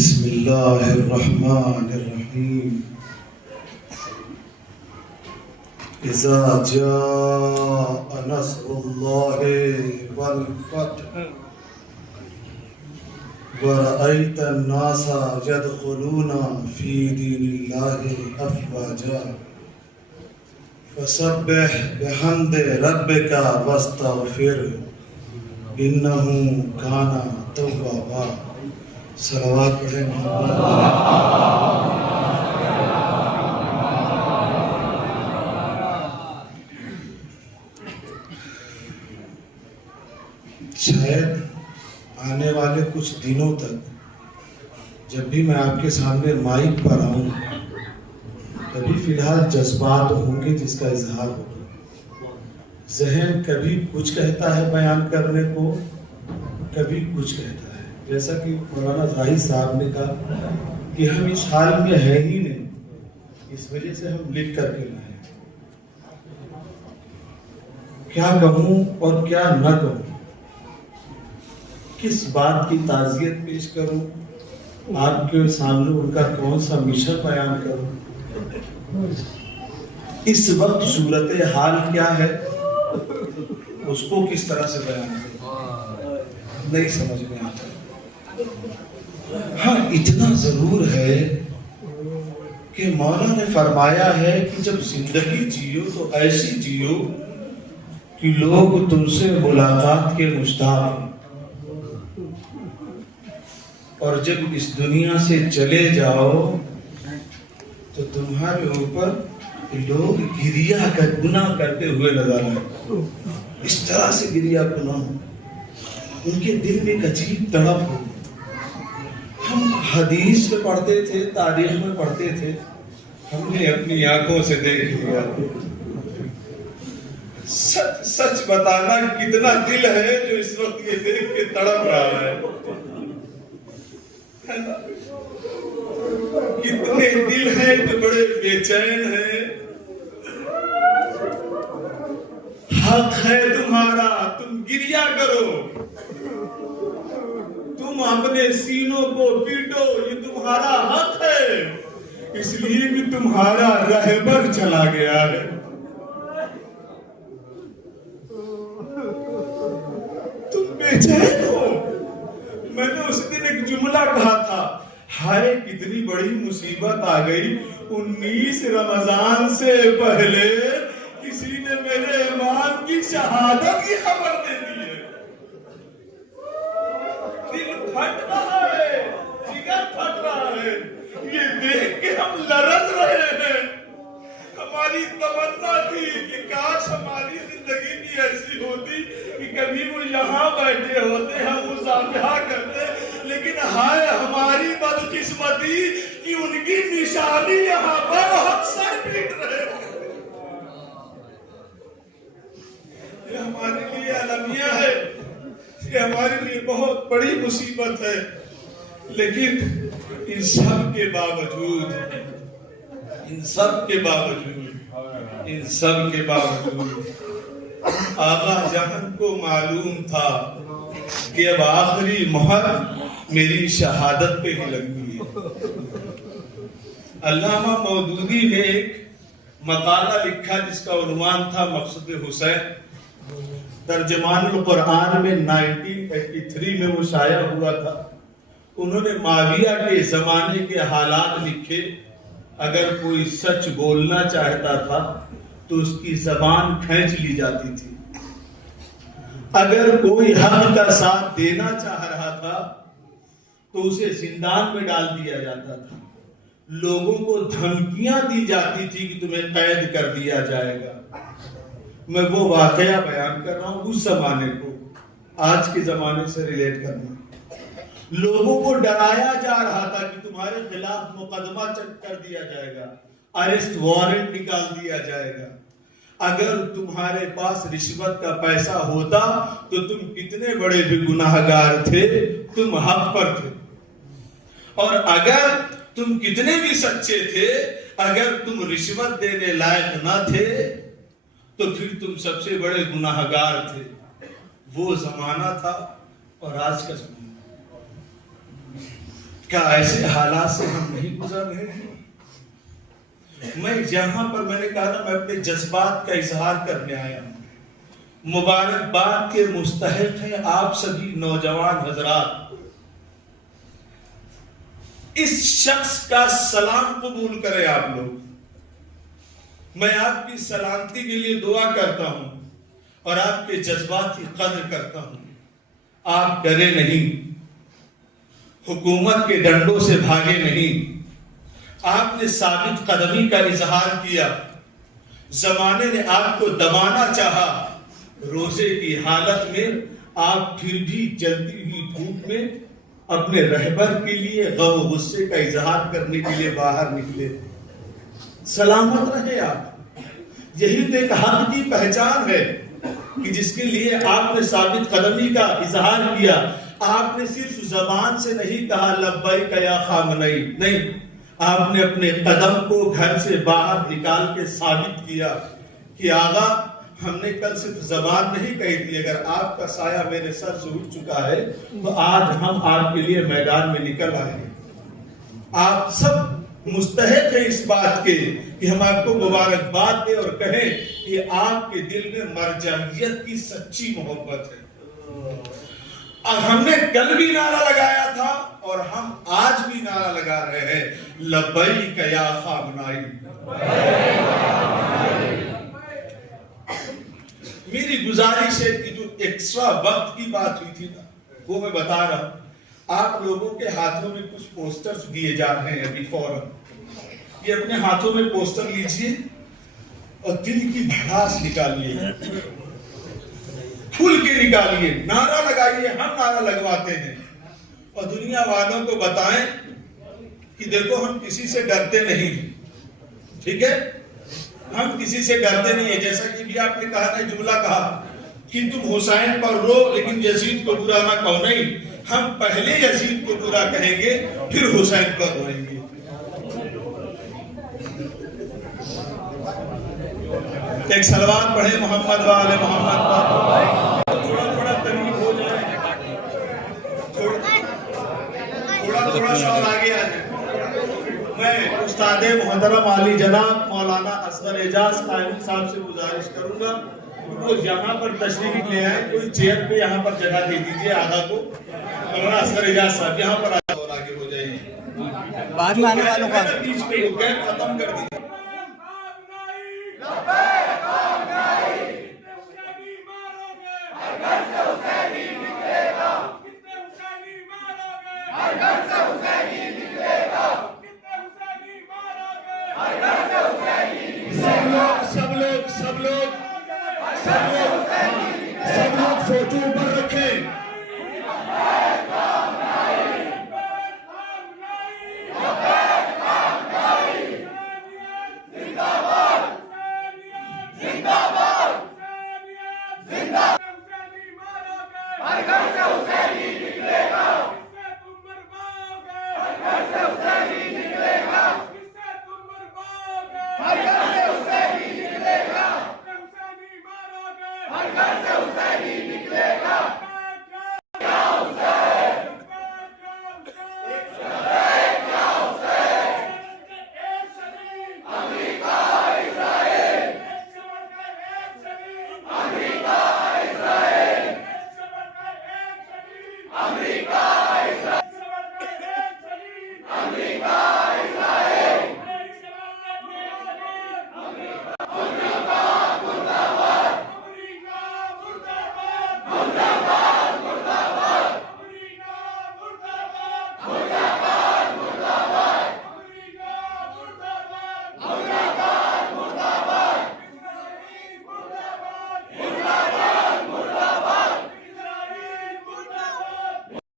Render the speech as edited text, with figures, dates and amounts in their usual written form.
بسم اللہ الرحمن الرحیم اذا جاء نصر اللہ والفتح ورأیت الناس يدخلون فی دین اللہ افواجا فسبح بحمد ربک واستغفر انہ کان توابا. صلوات پڑھیں محمد. شاید آنے والے کچھ دنوں تک جب بھی میں آپ کے سامنے مائک پر آؤں کبھی فی الحال جذبات ہوں گے جس کا اظہار ہوگا. ذہن کبھی کچھ کہتا ہے بیان کرنے کو، کبھی کچھ کہتا ہے. جیسا کہ مولانا زاہد صاحب نے کہا کہ ہم اس حال میں ہے ہی نہیں، اس وجہ سے ہم لکھ کر کے لائے. کیا کہوں اور کیا نہ کہوں، کس بات کی تعزیت پیش کروں، آپ کے سامنے ان کا کون سا مشن بیان کروں. اس وقت صورت حال کیا ہے اس کو کس طرح سے بیان کروں نہیں سمجھ میں آتا. ہاں اتنا ضرور ہے کہ مولا نے فرمایا ہے کہ جب زندگی جیو تو ایسی جیو کہ لوگ تم سے ملاقات کے مشتاق ہیں، اور جب اس دنیا سے چلے جاؤ تو تمہارے اوپر لوگ گریہ کا گناہ کرتے ہوئے نظر آئے. اس طرح سے گریہ گناہ ان کے دل میں ایک عجیب تڑپ ہو. ہم حدیث میں پڑھتے تھے، تاریخ میں پڑھتے تھے، ہم نے اپنی آنکھوں سے دیکھ لیا. سچ سچ بتانا کتنا دل ہے جو اس وقت یہ دیکھ کے تڑپ رہا ہے. کتنے دل ہیں جو بڑے بے چین ہیں. حق ہے تمہارا، تم گریہ کرو، تم اپنے سینوں کو پیٹو، یہ تمہارا حق ہے، اس لیے کہ تمہارا رہبر چلا گیا ہے. تم بے چین ہو. میں نے اس دن ایک جملہ کہا تھا، ہائے کتنی بڑی مصیبت آ گئی، 19 رمضان سے پہلے کسی نے میرے امام کی شہادت کی خبر دے دی ہے. دل پھٹ رہا ہے، جگر پھٹ رہا ہے، یہ دیکھ کے ہم لرز رہے ہیں. ہماری تمنا تھی کہ کاش ہماری زندگی بھی ایسی ہوتی کہ کبھی وہ یہاں بیٹھے ہوتے، ہم مصافحہ کرتے، لیکن ہائے ہماری بدقسمتی کہ ان کی نشانی یہاں پر ہم سر پیٹ رہے ہیں. یہ ہمارے لیے المیہ ہے، یہ ہمارے لیے بہت بڑی مصیبت ہے. لیکن ان سب کے باوجود آقا جہاں کو معلوم تھا کہ اب آخری مہر میری شہادت پہ ہی لگنی ہے. علامہ مودودی نے ایک مقالہ لکھا جس کا عنوان تھا مقصد حسین. ترجمان القرآن میں 1983 میں وہ شائع ہوا تھا. انہوں نے معاویہ کے زمانے کے حالات لکھے. اگر کوئی سچ بولنا چاہتا تھا تو اس کی زبان کھینچ لی جاتی تھی. اگر کوئی حق کا ساتھ دینا چاہ رہا تھا تو اسے زندان میں ڈال دیا جاتا تھا. لوگوں کو دھمکیاں دی جاتی تھی کہ تمہیں قید کر دیا جائے گا. میں وہ واقعہ بیان کر رہا ہوں اس زمانے کو آج کے زمانے سے ریلیٹ کرنا. لوگوں کو ڈرایا جا رہا تھا کہ تمہارے خلاف مقدمہ چک کر دیا جائے گا، اریسٹ وارنٹ نکال دیا جائے گا. اگر تمہارے پاس رشوت کا پیسہ ہوتا تو تم کتنے بڑے بھی گناہگار تھے، تم حق پر تھے. اور اگر تم کتنے بھی سچے تھے، اگر تم رشوت دینے لائق نہ تھے تو پھر تم سب سے بڑے گناہگار تھے. وہ زمانہ تھا اور آج کا زمانہ. کیا ایسے حالات سے ہم نہیں گزر رہے ہیں؟ میں یہاں پر میں نے کہا نا میں اپنے جذبات کا اظہار کرنے آیا ہوں. مبارکباد کے مستحق ہیں آپ سبھی نوجوان حضرات. اس شخص کا سلام قبول کریں آپ لوگ. میں آپ کی سلامتی کے لیے دعا کرتا ہوں اور آپ کے جذبات کی قدر کرتا ہوں. آپ ڈرے نہیں، حکومت کے ڈنڈوں سے بھاگے نہیں، آپ نے ثابت قدمی کا اظہار کیا. زمانے نے آپ کو دبانا چاہا، روزے کی حالت میں آپ پھر بھی جلتی ہوئی دھوپ میں اپنے رہبر کے لیے غم و غصے کا اظہار کرنے کے لیے باہر نکلے. سلامت رہے آپ. یہی تو ایک حق کی پہچان ہے کہ جس کے لیے آپ نے ثابت قدمی کا اظہار کیا. آپ نے صرف زبان سے نہیں کہا لبیک یا خامنئی، نہیں، آپ نے اپنے قدم کو گھر سے باہر نکال کے ثابت کیا کہ آغا ہم نے کل صرف زبان نہیں کہی تھی، اگر آپ کا سایہ میرے سر سے اٹھ چکا ہے تو آج ہم آپ کے لیے میدان میں نکل آئے ہیں. آپ سب مستحق ہیں اس بات کے کہ ہم آپ کو مبارکباد دیں اور کہیں کہ آپ کے دل میں مرجعیت کی سچی محبت ہے. اور ہم نے کل بھی نعرہ لگایا تھا اور ہم آج بھی نعرہ لگا رہے ہیں لبیک یا خامنئی. میری گزارش ہے کہ جو ایکسٹرا وقت کی بات ہوئی تھی نا وہ میں بتا رہا ہوں. آپ لوگوں کے ہاتھوں میں کچھ پوسٹرز دیے جا رہے ہیں ابھی فوراً. یہ اپنے ہاتھوں میں پوسٹر لیجئے اور دل کی بھڑاس نکالیے، کھل کے نکالیے، نعرہ لگائیے. ہم نعرہ لگواتے ہیں اور دنیا والوں کو بتائیں کہ دیکھو ہم کسی سے ڈرتے نہیں. ٹھیک ہے، ہم کسی سے ڈرتے نہیں ہیں. جیسا کہ بھی آپ نے کہا نا، جملہ کہا کہ تم حسین پر رو لیکن یزید کو برا نہ کہو. نہیں، ہم پہلے یزید کو برا کہیں گے پھر حسین پر روئیں گے. ایک صلوات پڑھیں محمد والے محمد پر. تھوڑا قریب ہو جائے، تھوڑا شور آگے آ جائے. میں استاد محترم عالی جناب مولانا اصغر اعجاز قائمی صاحب سے گزارش کروں گا وہ یہاں پر تشریف لے آئے. کوئی چیئر پہ یہاں پر جگہ دے دیجیے آغا کو. مولانا اصغر اعجاز صاحب یہاں پر اور آگے ہو جائیں. بعد میں آنے والوں کا ختم کر دیجیے. سب لوگ فوٹو اوپر رکھیں. زندہ باد